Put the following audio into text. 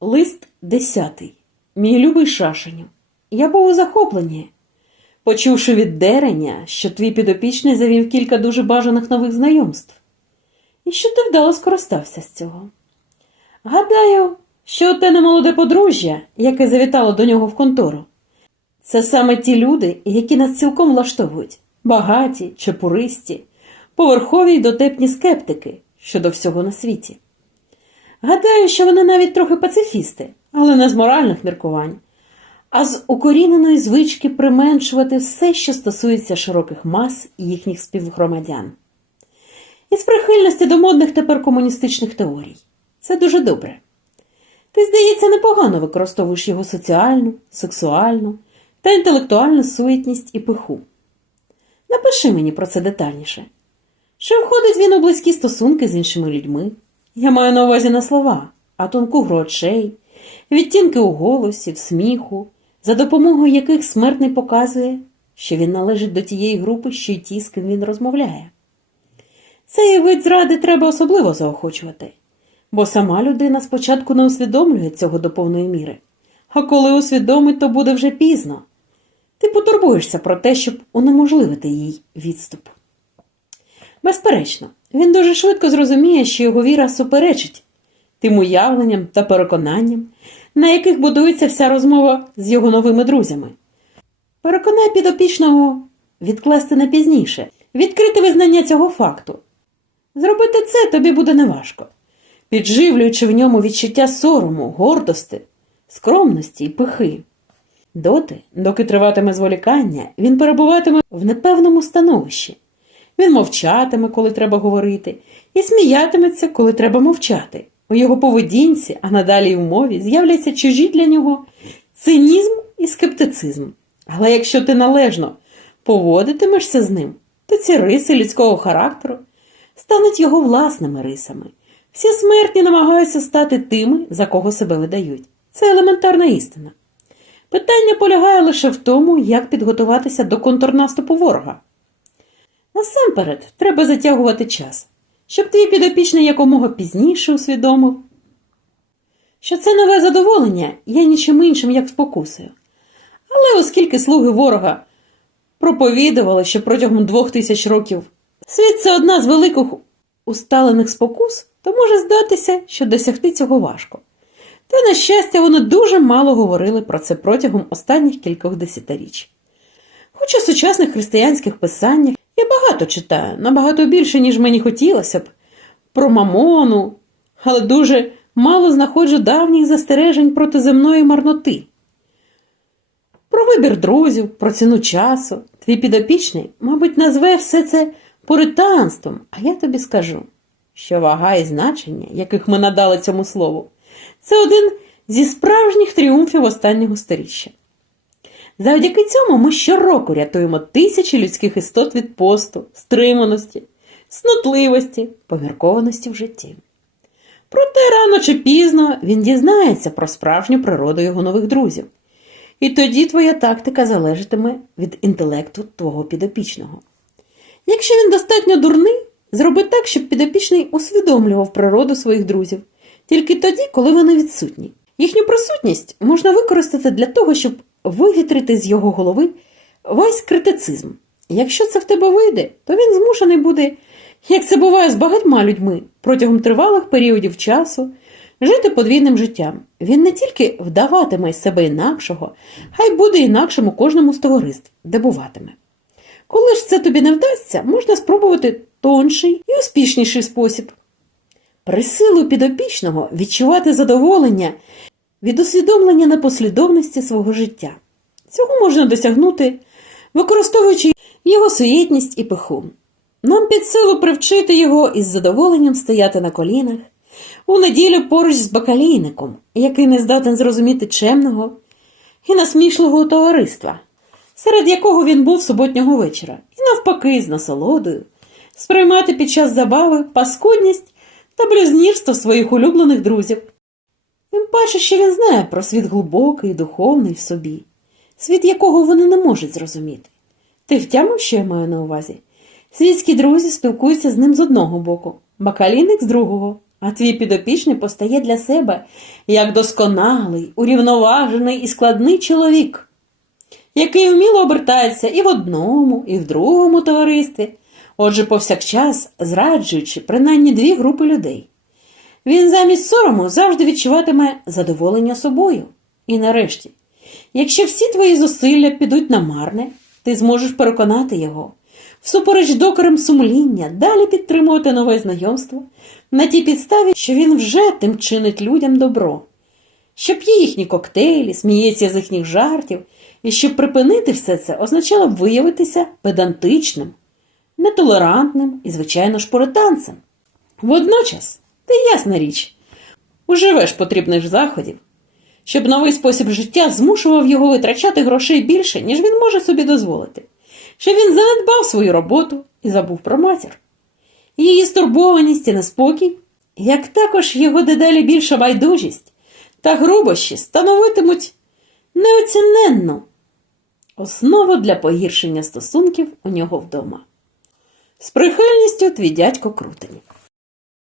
Лист десятий. Мій любий шашеню. Я був у захопленні. Почувши від дереня, що твій підопічний завів кілька дуже бажаних нових знайомств. І що ти вдало скористався з цього. Гадаю, що те немолоде подружжя, яке завітало до нього в контору, це саме ті люди, які нас цілком влаштовують багаті, чепуристі, поверхові й дотепні скептики щодо всього на світі. Гадаю, що вони навіть трохи пацифісти, але не з моральних міркувань, а з укоріненої звички применшувати все, що стосується широких мас і їхніх співгромадян. І з прихильності до модних тепер комуністичних теорій. Це дуже добре. Ти, здається, непогано використовуєш його соціальну, сексуальну та інтелектуальну суетність і пиху. Напиши мені про це детальніше. Чи входить він у близькі стосунки з іншими людьми? Я маю на увазі не слова, а тонку гру очей, відтінки у голосі, в сміху, за допомогою яких смертний показує, що він належить до тієї групи, що й ті, з ким він розмовляє. Цей вид зради треба особливо заохочувати, бо сама людина спочатку не усвідомлює цього до повної міри, а коли усвідомить, то буде вже пізно. Ти потурбуєшся про те, щоб унеможливити їй відступ. Безперечно, він дуже швидко зрозуміє, що його віра суперечить тим уявленням та переконанням, на яких будується вся розмова з його новими друзями. Переконай підопічного відкласти на пізніше, відкрити визнання цього факту. Зробити це тобі буде неважко, підживлюючи в ньому відчуття сорому, гордості, скромності і пихи. Доти, доки триватиме зволікання, він перебуватиме в непевному становищі. Він мовчатиме, коли треба говорити, і сміятиметься, коли треба мовчати. У його поведінці, а надалі й у мові, з'являться чужі для нього цинізм і скептицизм. Але якщо ти належно поводитимешся з ним, то ці риси людського характеру стануть його власними рисами. Всі смертні намагаються стати тими, за кого себе видають. Це елементарна істина. Питання полягає лише в тому, як підготуватися до контрнаступу ворога. Насамперед, треба затягувати час, щоб твій підопічний якомога пізніше усвідомив, що це нове задоволення є нічим іншим, як спокусою. Але оскільки слуги ворога проповідували, що протягом двох тисяч років світ це одна з великих усталених спокус, то може здатися, що досягти цього важко. Та, на щастя, вони дуже мало говорили про це протягом останніх кількох десятиріч. Хоч у сучасних християнських писаннях я багато читаю, набагато більше, ніж мені хотілося б, про мамону, але дуже мало знаходжу давніх застережень проти земної марноти. Про вибір друзів, про ціну часу. Твій підопічний, мабуть, назве все це пуританством, а я тобі скажу, що вага і значення, яких ми надали цьому слову, це один зі справжніх тріумфів останнього сторіччя. Завдяки цьому ми щороку рятуємо тисячі людських істот від посту, стриманості, снотливості, поміркованості в житті. Проте рано чи пізно він дізнається про справжню природу його нових друзів. І тоді твоя тактика залежатиме від інтелекту твого підопічного. Якщо він достатньо дурний, зроби так, щоб підопічний усвідомлював природу своїх друзів тільки тоді, коли вони відсутні. Їхню присутність можна використати для того, щоб вивітрити з його голови весь критицизм. Якщо це в тебе вийде, то він змушений буде, як це буває з багатьма людьми, протягом тривалих періодів часу жити подвійним життям. Він не тільки вдаватиме себе інакшого, а й буде інакшим у кожному з товариств, де буватиме. Коли ж це тобі не вдасться, можна спробувати тонший і успішніший спосіб. Присилу підопічного відчувати задоволення від усвідомлення непослідовності свого життя. Цього можна досягнути, використовуючи його суєтність і пиху. Нам під силу привчити його із задоволенням стояти на колінах у неділю поруч з бакалійником, який не здатен зрозуміти чемного і насмішливого товариства, серед якого він був суботнього вечора, і навпаки, з насолодою, сприймати під час забави паскудність та блюзнірство своїх улюблених друзів. Тим паче, що він знає про світ глибокий і духовний в собі, світ якого вони не можуть зрозуміти. Ти втямив, що я маю на увазі? Світські друзі спілкуються з ним з одного боку, бакалійник з другого, а твій підопічний постає для себе як досконалий, урівноважений і складний чоловік, який вміло обертається і в одному, і в другому товаристві, отже, повсякчас зраджуючи принаймні дві групи людей. Він замість сорому завжди відчуватиме задоволення собою. І нарешті, якщо всі твої зусилля підуть на марне, ти зможеш переконати його, всупереч докорам сумління, далі підтримувати нове знайомство на тій підставі, що він вже тим чинить людям добро, що п'є їхні коктейлі, сміється з їхніх жартів, і щоб припинити все це означало б виявитися педантичним, нетолерантним і, звичайно ж, поританцем. Водночас, ти ясна річ, уживеш потрібних заходів, щоб новий спосіб життя змушував його витрачати грошей більше, ніж він може собі дозволити, щоб він занедбав свою роботу і забув про матір. Її стурбованість і неспокій, як також його дедалі більша байдужість та грубощі становитимуть неоціненну основу для погіршення стосунків у нього вдома. З прихильністю твій дядько Крутенів.